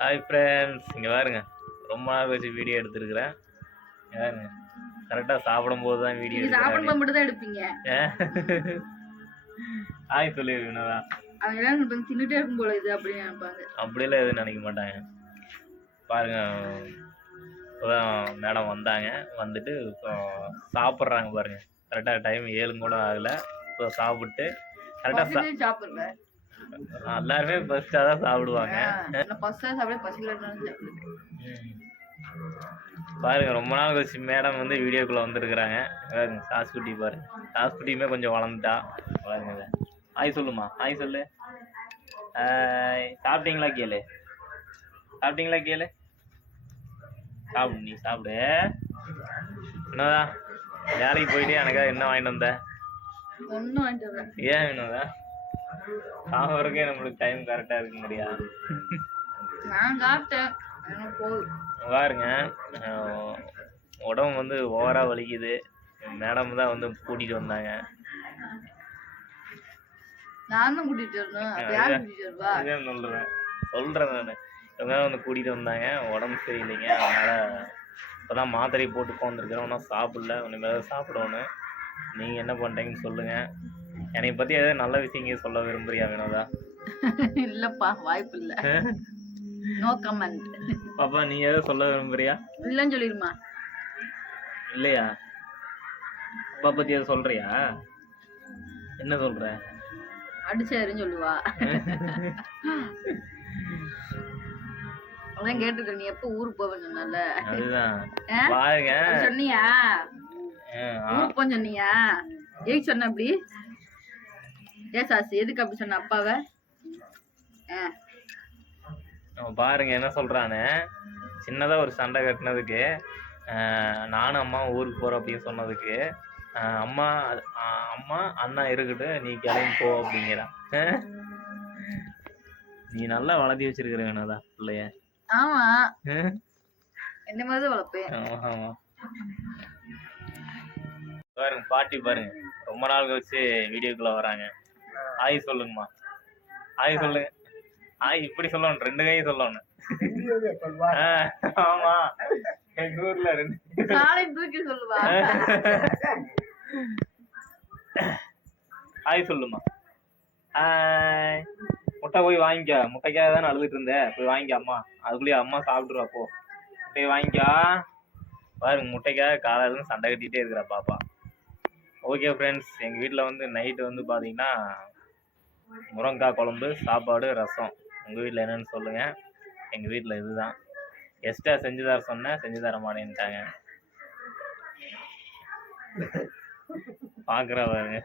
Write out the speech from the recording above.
Hi friends இங்கே பாருங்க. ரொம்ப நாள் கழிச்சு வீடியோ எடுத்துருக்குறேன். பாருங்க. கரெக்டாக சாப்பிடும்போது தான் வீடியோ சாப்பிடும்போது மட்டும் தான் எடுப்பீங்க. ஹாய் சொல்லி வினோதா அவங்க நினைப்பாங்க தின்னுட்டே இருக்கும் போல இது அப்படின்னு நினைப்பாங்க. அப்படிலாம் எதுவும் நினைக்க மாட்டாங்க. பாருங்க இப்போதான் மேடம் வந்தாங்க. வந்துட்டு இப்போ சாப்பிட்றாங்க பாருங்க. கரெக்டாக டைம் ஏழு கூட ஆகலை. இப்போ சாப்பிட்டு கரெக்டாக சா பசிலே சாப்பிடுறேன். எல்லாருமே ஃபஸ்ட்டாக தான் சாப்பிடுவாங்க. பாருங்க ரொம்ப நாள் கழிச்சு மேடம் வந்து வீடியோக்குள்ள வந்திருக்கிறாங்க. பாருங்க சாஸ்குட்டி பாருங்க சாஸ்குட்டியுமே கொஞ்சம் வளர்ந்துட்டா. பாருங்க. ஹாய் சொல்லுமா? ஹாய் சொல்லு. சாப்பிட்டீங்களா கேளு. சாப்பிட்டீங்களா கேளு. சாப்பிடு நீ சாப்பிடு. என்னதா வேலைக்கு போயிட்டு எனக்காக என்ன வாங்கிட்டு வந்த? ஒன்றும் வாங்கிட்டு வரேன் ஏன் வினோதா சாப்பிட்றதுக்கே நம்மளுக்கு டைம் கரெக்டாக இருக்க முடியாது நான் சாப்பிட்டேன். பாருங்க உடம்பு வந்து ஓவராக வலிக்குது. மேடம் தான் வந்து கூட்டிகிட்டு வந்தாங்க. நான் தான் கூட்டிட்டு வரணும். கூட்டிட்டு சொல்கிறேன் சொல்கிறேன் நான். இவங்க வந்து கூட்டிகிட்டு வந்தாங்க. உடம்பு சரியில்லைங்க. அதனால் இப்போ தான் மாத்திரை போட்டு உட்காந்துருக்குறேன் ஒன்றும் சாப்பிடல. இனிமேல் தான் சாப்பிடணும். நீங்கள் என்ன பண்ணுறீங்கன்னு சொல்லுங்கள் என்னை பற்றி எதாவது நல்ல விஷயங்க சொல்ல விரும்புறியா வினோதா? இல்லப்பா வாய்ப்பு இல்ல நோ கமெண்ட் பாப்பா நீ எதாவது சொல்ல விரும்புறியா? இல்லைன்னு சொல்லிடுமா இல்லையா? அப்பா பற்றி எதாவது சொல்கிறியா என்ன சொல்கிற அடிச்சாருன்னு சொல்லுவா. அதான் கேட்டிருக்க நீ எப்போ ஊருக்கு போவேன்னு சொன்னல அதுதான்? பாருங்க சொன்னியா? ஊருக்கு போன்னு சொன்னியா? எதுக்கு சொன்ன அப்படி. ஏ சாசி எதுக்கு அப்படி சொன்ன அப்பாவை? அவன் பாருங்க என்ன சொல்றான்னு சின்னதா ஒரு சண்டை கட்டினதுக்கு நானும் அம்மா ஊருக்கு போறோம் அப்படின்னு சொன்னதுக்கு அம்மா அம்மா அண்ணா இருக்கட்டும் நீ கிளம்பி போ அப்படிங்கிறான் நீ நல்லா வளர்த்தி வச்சிருக்கிற வேணாதா பிள்ளைய. ஆமா. என்ன மாதிரி வளர்ப்பேன். ஆமா. பாருங்க பாட்டி பாருங்க ரொம்ப நாள் கழிச்சு வீடியோக்குள்ள வராங்க. ஆய் சொல்லுங்கம்மா. ஆய் சொல்லுங்க ஆய் இப்படி சொல்லணும். ரெண்டு கையும் சொல்லணும். ஆமா. எங்க ஊர்ல ரெண்டு தூக்கி சொல்லுவா. ஆய் சொல்லுமா. ஹாய் முட்டை போய் வாங்கிக்க. முட்டைக்காக தானே அழுதுட்டு இருந்த. போய் வாங்கிக்க அம்மா. அதுக்குள்ளேயே அம்மா சாப்பிட்டுருவா போ. முட்டையை வாங்கிக்கா. பாருங்க முட்டைக்காக காலையில இருந்து சண்டை கட்டிகிட்டே இருக்கிறா பாப்பா. ஓகே ஃப்ரெண்ட்ஸ் எங்கள் வீட்டில் வந்து நைட்டு வந்து பார்த்தீங்கன்னா முருங்கைக்காய் குழம்பு சாப்பாடு ரசம். உங்கள் வீட்டில் என்னென்னு சொல்லுங்கள் எங்கள் வீட்டில் இதுதான். எக்ஸ்ட்ரா செஞ்சு தர சொன்னேன். செஞ்சு தர மாட்டேன்ட்டாங்க. பார்க்குறா பாருங்க.